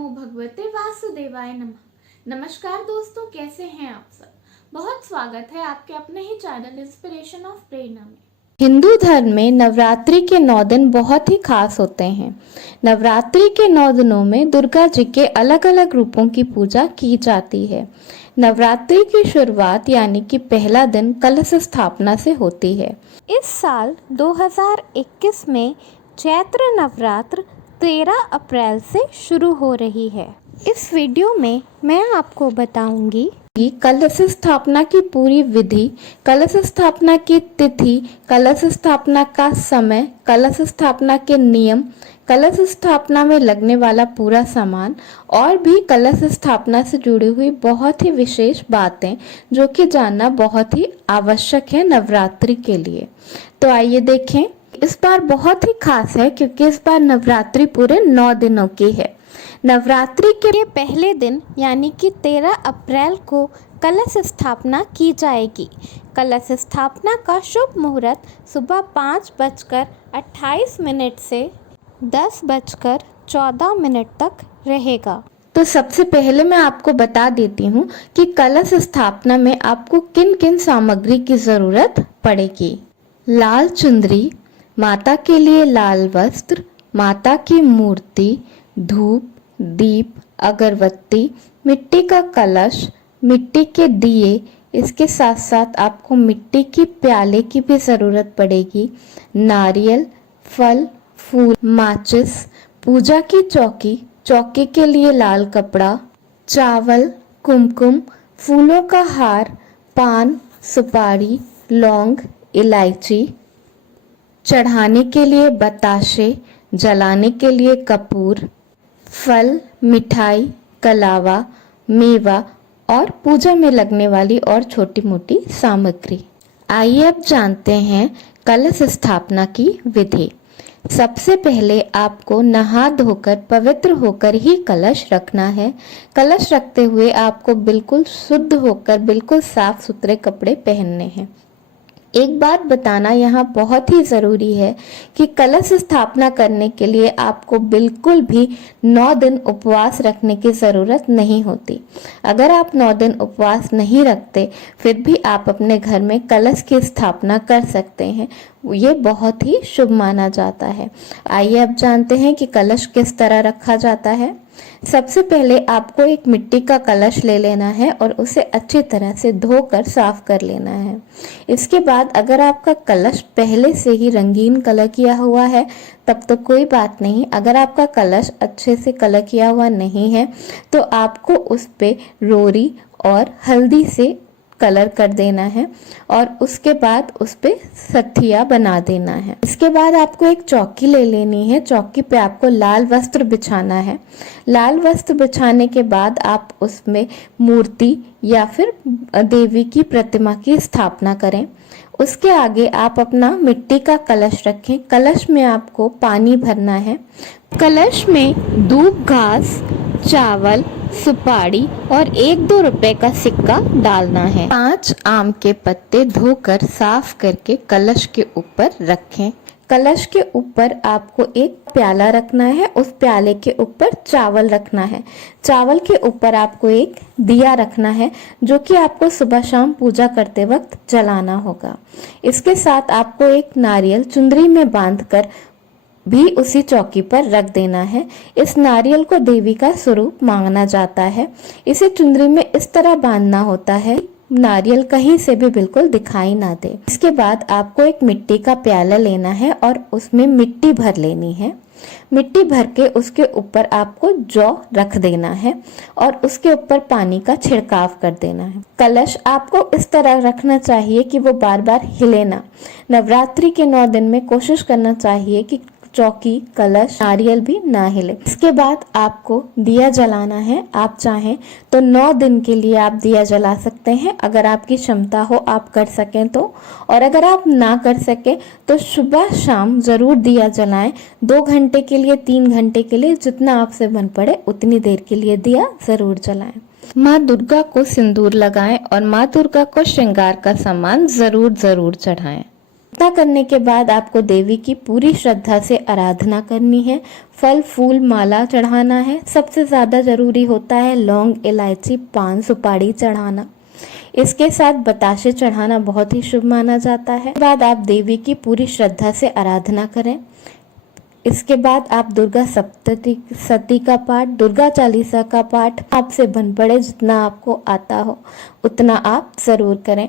नमो भगवते वासुदेवाय नमः। नमस्कार दोस्तों, कैसे हैं आप सब। बहुत स्वागत है आपके अपने ही चैनल इंस्पिरेशन ऑफ प्रेरणा में। हिंदू धर्म में नवरात्रि के 9 दिन बहुत ही खास होते हैं। नवरात्रि के 9 दिनों में दुर्गा जी के अलग अलग रूपों की पूजा की जाती है। नवरात्रि की शुरुआत यानी कि पहला दिन कलश स्थापना से होती है। इस साल 2021 में चैत्र नवरात्र 13 अप्रैल से शुरू हो रही है। इस वीडियो में मैं आपको बताऊंगी कि कलश स्थापना की पूरी विधि, कलश स्थापना की तिथि, कलश स्थापना का समय, कलश स्थापना के नियम, कलश स्थापना में लगने वाला पूरा सामान और भी कलश स्थापना से जुड़ी हुई बहुत ही विशेष बातें जो कि जानना बहुत ही आवश्यक है नवरात्रि के लिए। तो आइए देखें। इस बार बहुत ही खास है क्योंकि इस बार नवरात्रि पूरे 9 दिनों की है। नवरात्रि के पहले दिन यानी कि 13 अप्रैल को कलश स्थापना की जाएगी। कलश स्थापना का शुभ मुहूर्त सुबह 5:28 से 10:14 तक रहेगा। तो सबसे पहले मैं आपको बता देती हूँ कि कलश स्थापना में आपको किन किन सामग्री की ज़रूरत पड़ेगी। लाल चुंदरी, माता के लिए लाल वस्त्र, माता की मूर्ति, धूप, दीप, अगरबत्ती, मिट्टी का कलश, मिट्टी के दिए। इसके साथ साथ आपको मिट्टी की प्याले की भी ज़रूरत पड़ेगी। नारियल, फल, फूल, माचिस, पूजा की चौकी, चौकी के लिए लाल कपड़ा, चावल, कुमकुम, फूलों का हार, पान, सुपारी, लौंग, इलायची, चढ़ाने के लिए बताशे, जलाने के लिए कपूर, फल, मिठाई, कलावा, मेवा और पूजा में लगने वाली और छोटी मोटी सामग्री। आइए अब जानते हैं कलश स्थापना की विधि। सबसे पहले आपको नहा धोकर पवित्र होकर ही कलश रखना है। कलश रखते हुए आपको बिल्कुल शुद्ध होकर बिल्कुल साफ सुथरे कपड़े पहनने हैं। एक बात बताना यहाँ बहुत ही ज़रूरी है कि कलश स्थापना करने के लिए आपको बिल्कुल भी 9 दिन उपवास रखने की ज़रूरत नहीं होती। अगर आप 9 दिन उपवास नहीं रखते फिर भी आप अपने घर में कलश की स्थापना कर सकते हैं। ये बहुत ही शुभ माना जाता है। आइए अब जानते हैं कि कलश किस तरह रखा जाता है। सबसे पहले आपको एक मिट्टी का कलश ले लेना है और उसे अच्छी तरह से धोकर साफ कर लेना है। इसके बाद अगर आपका कलश पहले से ही रंगीन कलर किया हुआ है तब तो कोई बात नहीं। अगर आपका कलश अच्छे से कलर किया हुआ नहीं है तो आपको उस पे रोरी और हल्दी से कलर कर देना है और उसके बाद उस पे सठिया बना देना है। इसके बाद आपको एक चौकी ले लेनी है। चौकी पे आपको लाल वस्त्र बिछाना है। लाल वस्त्र बिछाने के बाद आप उसमें मूर्ति या फिर देवी की प्रतिमा की स्थापना करें। उसके आगे आप अपना मिट्टी का कलश रखें। कलश में आपको पानी भरना है। कलश में दूब घास, चावल, सुपारी और 1-2 रुपए का सिक्का डालना है। 5 आम के पत्ते धोकर साफ करके कलश के ऊपर रखें। कलश के ऊपर आपको एक प्याला रखना है। उस प्याले के ऊपर चावल रखना है। चावल के ऊपर आपको एक दिया रखना है जो कि आपको सुबह शाम पूजा करते वक्त जलाना होगा। इसके साथ आपको एक नारियल चुंदरी में बांधकर भी उसी चौकी पर रख देना है। इस नारियल को देवी का स्वरूप माना जाता है। इसे चुंदरी में इस तरह बांधना होता है नारियल कहीं से भी बिल्कुल दिखाई ना दे। इसके बाद आपको एक मिट्टी का प्याला लेना है और उसमें मिट्टी भर लेनी है। मिट्टी भर के उसके ऊपर आपको जौ रख देना है और उसके ऊपर पानी का छिड़काव कर देना है। कलश आपको इस तरह रखना चाहिए कि वो बार बार हिले ना। नवरात्रि के 9 दिन में कोशिश करना चाहिए कि चौकी, कलश, नारियल भी ना हिले। इसके बाद आपको दिया जलाना है। आप चाहें तो 9 दिन के लिए आप दिया जला सकते हैं। अगर आपकी क्षमता हो आप कर सकें तो, और अगर आप ना कर सके तो सुबह शाम जरूर दिया जलाएं। 2 घंटे के लिए, 3 घंटे के लिए, जितना आपसे मन पड़े उतनी देर के लिए दिया जरूर जलाएं। माँ दुर्गा को सिंदूर लगाएं और माँ दुर्गा को श्रृंगार का सामान जरूर चढ़ाएं। इतना करने के बाद आपको देवी की पूरी श्रद्धा से आराधना करनी है। फल फूल माला चढ़ाना है। सबसे ज़्यादा ज़रूरी होता है लौंग, इलायची, पान, सुपारी चढ़ाना। इसके साथ बताशे चढ़ाना बहुत ही शुभ माना जाता है। इसके बाद आप देवी की पूरी श्रद्धा से आराधना करें। इसके बाद आप दुर्गा सप्तशती का पाठ, दुर्गा चालीसा का पाठ आपसे बन पड़े, जितना आपको आता हो उतना आप ज़रूर करें।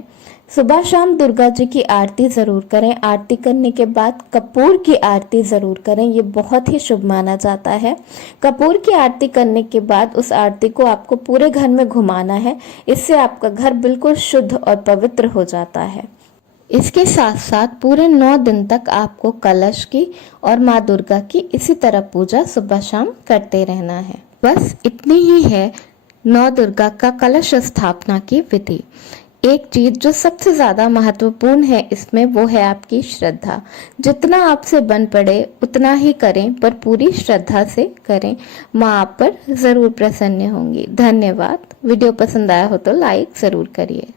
सुबह शाम दुर्गा जी की आरती ज़रूर करें। आरती करने के बाद कपूर की आरती ज़रूर करें, ये बहुत ही शुभ माना जाता है। कपूर की आरती करने के बाद उस आरती को आपको पूरे घर में घुमाना है। इससे आपका घर बिल्कुल शुद्ध और पवित्र हो जाता है। इसके साथ साथ पूरे 9 दिन तक आपको कलश की और माँ दुर्गा की इसी तरह पूजा सुबह शाम करते रहना है। बस इतनी ही है नौ दुर्गा का कलश स्थापना की विधि। एक चीज जो सबसे ज्यादा महत्वपूर्ण है इसमें, वो है आपकी श्रद्धा। जितना आपसे बन पड़े उतना ही करें, पर पूरी श्रद्धा से करें। माँ आप पर जरूर प्रसन्न होंगी। धन्यवाद। वीडियो पसंद आया हो तो लाइक जरूर करिए।